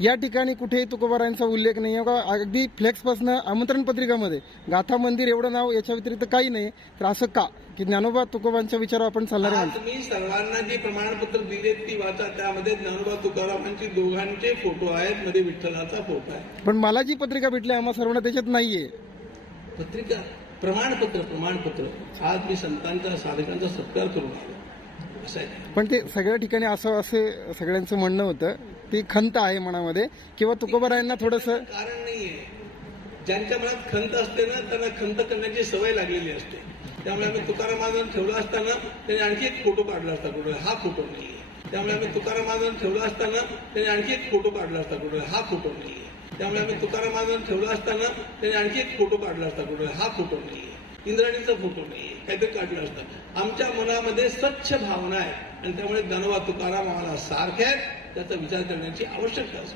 या ठिकाणी कुठेही तुकोबारायांचा उल्लेख नाही आहे का? अगदी फ्लेक्सपासून आमंत्रण पत्रिकामध्ये गाथा मंदिर एवढं नाव याच्या व्यतिरिक्त काही नाही. तर असं का की ज्ञानोबा तुकोबांच्या विचारावर आपण चालणारे आज माणसं. मी सर्वांना जी प्रमाणपत्र दिलेत ती वाचा. त्यामध्ये ज्ञानोबा तुकारामांची दोघांचे फोटो आहेत, मध्ये विठ्ठलाचा फोटो आहे. पण मला जी पत्रिका भेटली आम्हा सर्वांना त्याच्यात नाहीये पत्रिका प्रमाणपत्र. आज मी संतांचा साधकांचा सत्कार करून आलो असं आहे. पण ते सगळ्या ठिकाणी असे सगळ्यांचं म्हणणं होतं ती खंत आहे मनामध्ये किंवा तुकोबारायांना थोडंसं कारण नाहीये. ज्यांच्या मनात खंत असते ना त्यांना खंत करण्याची सवय लागलेली असते. त्यामुळे आम्ही तुकारामांना ठेवला असताना त्यांनी आणखी एक फोटो काढला असता कुठे, हा फोटो नाहीये. त्यामुळे आम्ही तुकारामांना ठेवला असताना त्यांनी आणखी एक फोटो काढला असता कुठे, हा फोटो नाहीये. त्यामुळे आम्ही तुकारामांना ठेवला असताना त्यांनी आणखी एक फोटो काढला असता कुठे, हा फोटो नाहीये. इंद्राणीचा फोटो नाहीये, काहीतरी काढलं असतं. आमच्या मनामध्ये स्वच्छ भावना आहे आणि त्यामुळे ज्ञानोबा तुकाराम आम्हाला सारखे आहेत. त्याचा विचार करण्याची आवश्यकता असते.